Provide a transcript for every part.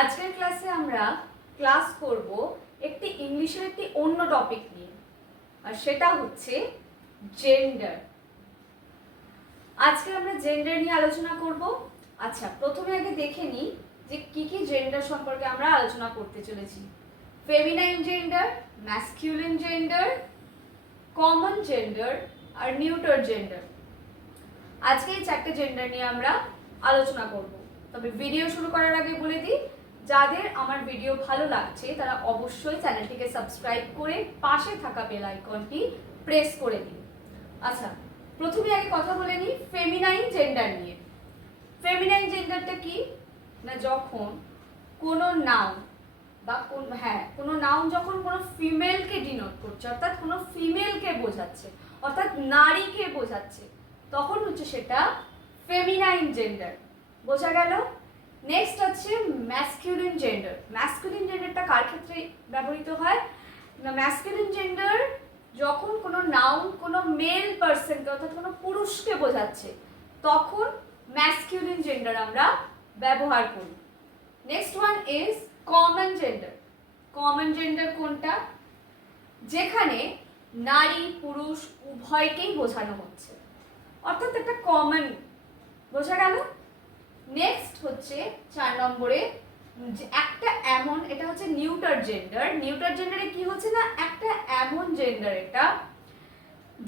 আজকের ক্লাসে আমরা ক্লাস করব একটি ইংলিশের একটি অন্য টপিক নিয়ে, আর সেটা হচ্ছে জেন্ডার। আজকে আমরা জেন্ডার নিয়ে আলোচনা করব। আচ্ছা, প্রথমে আগে দেখে নিই যে কি কি জেন্ডার সম্পর্কে আমরা আলোচনা করতে চলেছি। Feminine gender, masculine gender, common gender আর নিউটার জেন্ডার। আজকে এই চারটে জেন্ডার নিয়ে আমরা আলোচনা করব। তবে ভিডিও শুরু করার আগে বলে দিই, যাদের আমার ভিডিও ভালো লাগছে তারা অবশ্যই চ্যানেলটিকে সাবস্ক্রাইব করে পাশে থাকা বেল আইকনটি প্রেস করে দিন। আচ্ছা, প্রথমে আগে কথা বলে নিই ফেমিনাইন জেন্ডার নিয়ে। ফেমিনাইন জেন্ডারটা কি না, যখন কোনো নাউন বা কোনো নাউন যখন কোনো ফিমেলকে ডিনোট করছে, অর্থাৎ কোনো ফিমেলকে বোঝাচ্ছে, অর্থাৎ নারীকে বোঝাচ্ছে, তখন হচ্ছে সেটা ফেমিনাইন জেন্ডার। বোঝা গেল? নেক্সট হচ্ছে ম্যাসকিউলিন জেন্ডার। ম্যাসকিউলিন জেন্ডারটা কার ক্ষেত্রে ব্যবহৃত হয় না, ম্যাসকিউলিন জেন্ডার যখন কোনো নাউন কোনো মেল পার্সনকে অর্থাৎ কোনো পুরুষকে বোঝাচ্ছে, তখন ম্যাসকিউলিন জেন্ডার আমরা ব্যবহার করি। Next one is common gender. Common gender কোনটা? যেখানে নারী পুরুষ উভয়কেই বোঝানো হচ্ছে, অর্থাৎ একটা কমন। বোঝা গেল? নেক্সট হচ্ছে 4 নম্বরে একটা এমন, এটা হচ্ছে নিউটার জেন্ডার। নিউটার জেন্ডারে কি হচ্ছে না, একটা এমন জেন্ডার এটা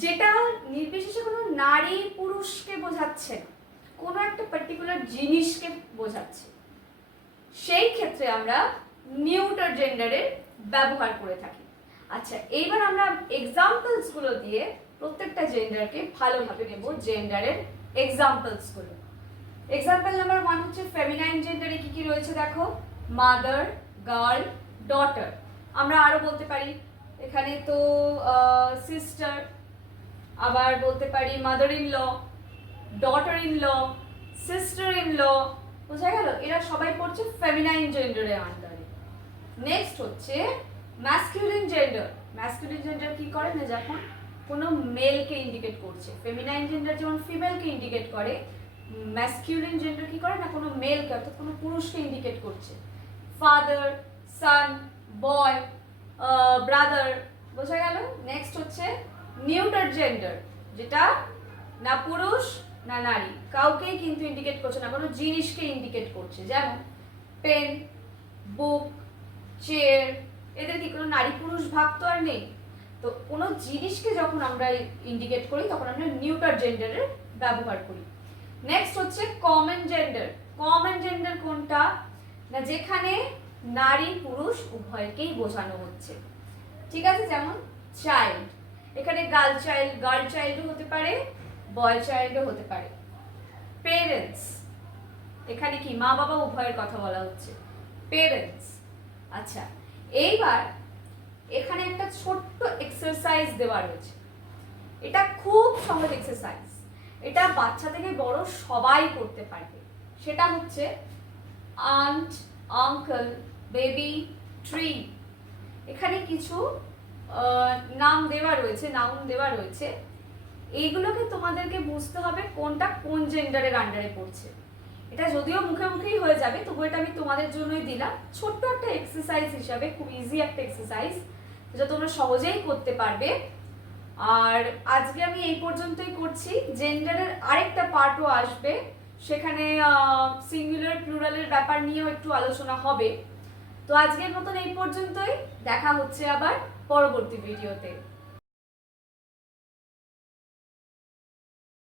যেটা নির্বিশেষে কোনো নারী পুরুষকে বোঝাচ্ছে না, কোনো একটা পার্টিকুলার জিনিসকে বোঝাচ্ছে, সেই ক্ষেত্রে আমরা নিউটার জেন্ডারের ব্যবহার করে থাকি। আচ্ছা, এইবার আমরা এক্সাম্পলস গুলো দিয়ে প্রত্যেকটা জেন্ডারকে ভালোভাবে নেব। জেন্ডারের এক্সাম্পলস গুলো। এক্সাম্পল নাম্বার 1 হচ্ছে ফেমিনাইন জেন্ডারে কি কি রয়েছে দেখো, মাদার, গার্ল, ডটার। আমরা আরো বলতে পারি এখানে তো সিস্টার, আবার বলতে পারি mother in law, daughter in law, sister in law. বোঝা গেল? এরা সবাই পড়ছে ফেমিনাইন জেন্ডারের আন্ডারে। নেক্সট হচ্ছে ম্যাসকিউলিন জেন্ডার। ম্যাসকিউলিন জেন্ডার কি করে না, যখন কোনো মেলকে ইন্ডিকেট করছে। ফেমিনাইন জেন্ডার যেমন ফিমেলকে ইন্ডিকেট করে, ম্যাসকিউলিন জেন্ডার কি করে না, কোনো মেলকে অর্থাৎ কোনো পুরুষকে ইন্ডিকেট করছে। ফাদার, সান, বয়, ব্রাদার। বোঝা গেল? নেক্সট হচ্ছে নিউটার জেন্ডার, যেটা না পুরুষ না নারী, কাউকেই কিন্তু ইন্ডিকেট করছে না, কোনো জিনিসকে ইন্ডিকেট করছে। যেমন পেন, বুক, চেয়ার। এদের কি কোনো নারী পুরুষ ভাগ তো আর নেই। তো কোনো জিনিসকে যখন আমরা ইন্ডিকেট করি তখন আমরা নিউটার জেন্ডারের ব্যবহার করি। নেক্সট হচ্ছে কমন জেন্ডার। কমন জেন্ডার কোনটা না, যেখানে নারী পুরুষ উভয়কেই বোঝানো হচ্ছে। ঠিক আছে? যেমন চাইল্ড, এখানে গার্ল চাইল্ডও হতে পারে, বয় চাইল্ডও হতে পারে। পেরেন্টস, এখানে কি মা বাবা উভয়ের কথা বলা হচ্ছে, পেরেন্টস। আচ্ছা, এইবার এখানে একটা ছোট্ট এক্সারসাইজ দেওয়া রয়েছে। এটা খুব সহজ এক্সারসাইজ, এটা বাচ্চা থেকে বড় সবাই করতে পারবে। সেটা হচ্ছে আন্ট, আঙ্কেল, বেবি, ট্রি। এখানে কিছু নাম দেওয়া রয়েছে, নাউন দেওয়া রয়েছে। এইগুলোকে তোমাদেরকে বুঝতে হবে কোনটা কোন জেন্ডারের আন্ডারে পড়ছে। এটা যদিও মুখে মুখেই হয়ে যাবে, তবু এটা আমি তোমাদের জন্যই দিলাম ছোট্ট একটা এক্সারসাইজ হিসাবে, খুব ইজি একটা এক্সারসাইজ যেটা তোমরা সহজেই করতে পারবে। আর আজকে আমি এই পর্যন্তই করছি। জেন্ডারের আরেকটা পার্টও আসবে, সেখানে সিঙ্গুলার প্লুরালের ব্যাপার নিয়েও একটু আলোচনা হবে। তো আজকের মতন এই পর্যন্তই, দেখা হচ্ছে আবার পরবর্তী ভিডিওতে।